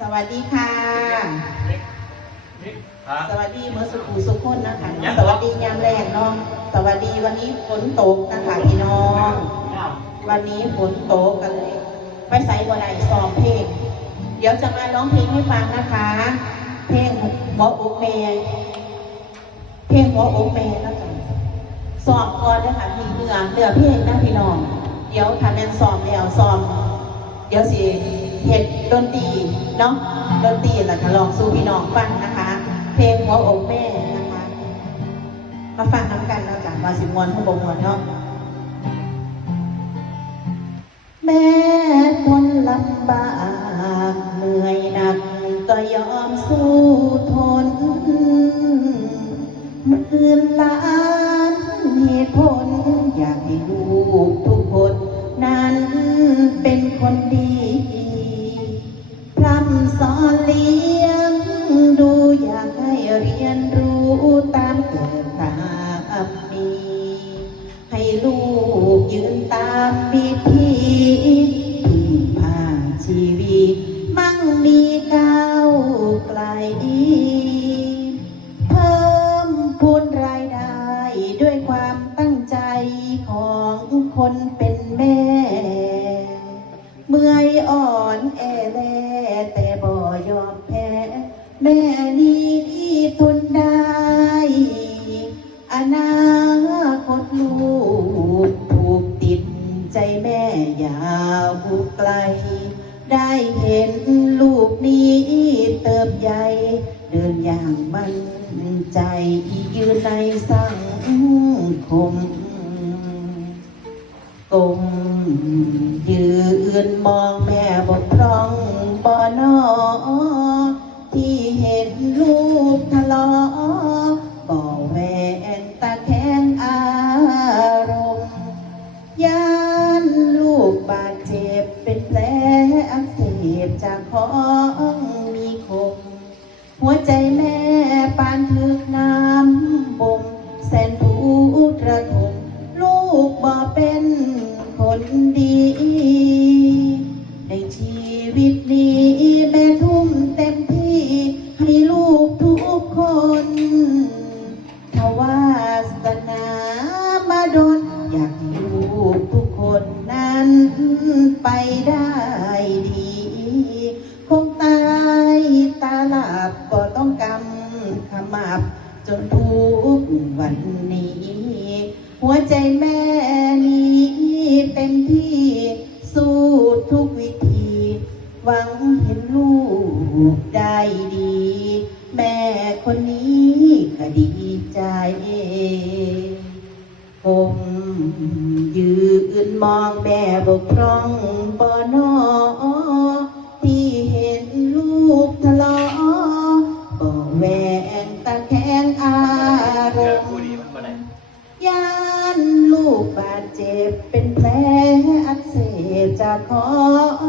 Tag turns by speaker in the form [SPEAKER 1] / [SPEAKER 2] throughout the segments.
[SPEAKER 1] สวัสดีค่ะ
[SPEAKER 2] ครับ
[SPEAKER 1] สวัสดีเมื่อสุขูสุขคนนะคะ สวัสดียามแรกเน้องสวัสดีวันนี้ฝนตกนะคะพี่น้อง วันนี้ฝนตกกันเลยไปใส่บัวไหนซ้อมเพลง เดี๋ยวจะมาร้องเพลงให้ฟังนะคะ เพลงหัวอกเมย์เพลงหัวอกเมย์แล้วกันซ้อมก่อนนะคะพี่เนื้อเนื้อเพลงนะพี่น้อง เดี๋ยวถ้าแม่นซ้อมแล้วซ้อมเดี๋ยวสิ เฮ็ดดนตรีเนาะดนตรีแล้วก็ลองสู่พี่น้องฟังนะคะ เพลงหัวอกแม่นะคะ มาฟังน้ำกันแล้วกันว่าสิมวนผู้บ่มวนเนาะแม่ทนลำบากเหนื่อยหนักก็ยอมสู้ทนมื่นล้านเหตุผล อยากให้ลูกทุกคน นั้นเป็นคนดี ตามเกิดตามมี ให้ลูกยืนตามวิธีพึ่งพาชีวิต มั่งมีก้าวไกล เพิ่มพูนรายได้ด้วยความตั้งใจของคนเป็นแม่ เมื่อยอ่อนแอแลแต่บ่ยอมแพ้ แม่นี้ทนได้ อนาคตลูกผูกติดใจแม่ยาวไกล ได้เห็นลูกนี้เติบใหญ่ เดินอย่างมั่นใจยืนในสังคมกลมยืนมองแม่บกพร่องบ่อนอที่ นลูกบาดเจ็บเป็นแผลอักเสบจากของมีคม หัวใจแม่ปานถึกน้ำบ่มแสนทุกระทมลูกบ่เป็นคนดี ในชีวิตนี้ ไปได้ดีคงตายตาหลับก็ต้องกำขมับ จนทุกวันนี้ หัวใจแม่นี้เต็มที่สู้ทุกวิธี หวังเห็นลูกได้ดี มองแม่บกพร่องบ่อนอที่เห็นลูกทะเลาะบ่แหวงตะแคงอารมณ์
[SPEAKER 2] ยันบ่ได้
[SPEAKER 1] ย่านลูกบาดเจ็บเป็นแผลอักเสบจากขอ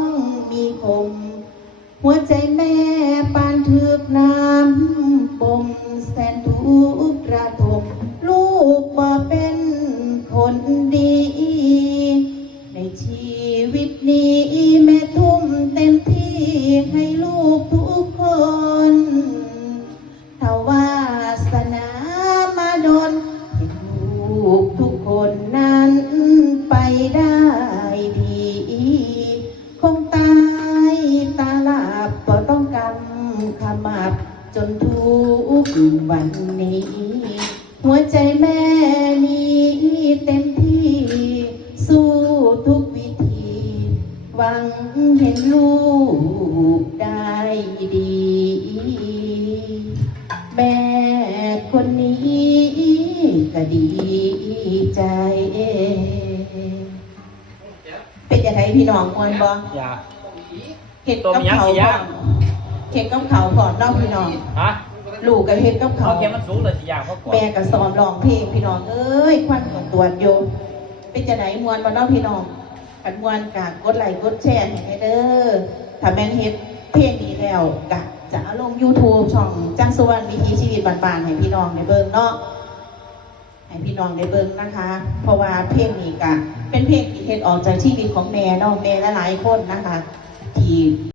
[SPEAKER 1] งมีคม หัวใจแม่ปานถึกน้ำบ่มแสนทุก วันนี้ หัวใจแม่นี้เต็มที่ สู้ทุกวิธี หวังเห็นลูกได้ดี แม่คนนี้ก็ดีใจ เป็นยังไงพี่น้องมวนบ่
[SPEAKER 2] อย่า
[SPEAKER 1] เห็ดกับเขา
[SPEAKER 2] ตัวมียั
[SPEAKER 1] ก่
[SPEAKER 2] กษ์
[SPEAKER 1] อ
[SPEAKER 2] สิ
[SPEAKER 1] น
[SPEAKER 2] ยะ
[SPEAKER 1] เห็ดกับเขาก่อนเล่าพี่น้อง
[SPEAKER 2] ฮะ
[SPEAKER 1] ลูกกับเห็ดกับ
[SPEAKER 2] เขา
[SPEAKER 1] เขา
[SPEAKER 2] เขียนมันสูงเลยสิยางเขาก่อน
[SPEAKER 1] แม่ก็สอนร้องเพลงพี่น้องเอ้ยควันของตัวโยมเป็นจะไหนมวนมาเล่าพี่น้องกันมวนกะกดไลค์กดแชร์ให้เด้อถ้าแม่นเฮ็ดเพลงนี้แล้วกะจะเอาลง YouTube ช่องจังสุวรรณวิถีชีวิตบานๆให้พี่น้องได้เบิ่งเนาะให้พี่น้องได้เบิ่งนะคะ เพราะว่าเพลงนี้กะ เป็นเพลงที่เฮ็ดออกจากชีวิตของแม่เนาะแม่หลายๆคนนะคะที่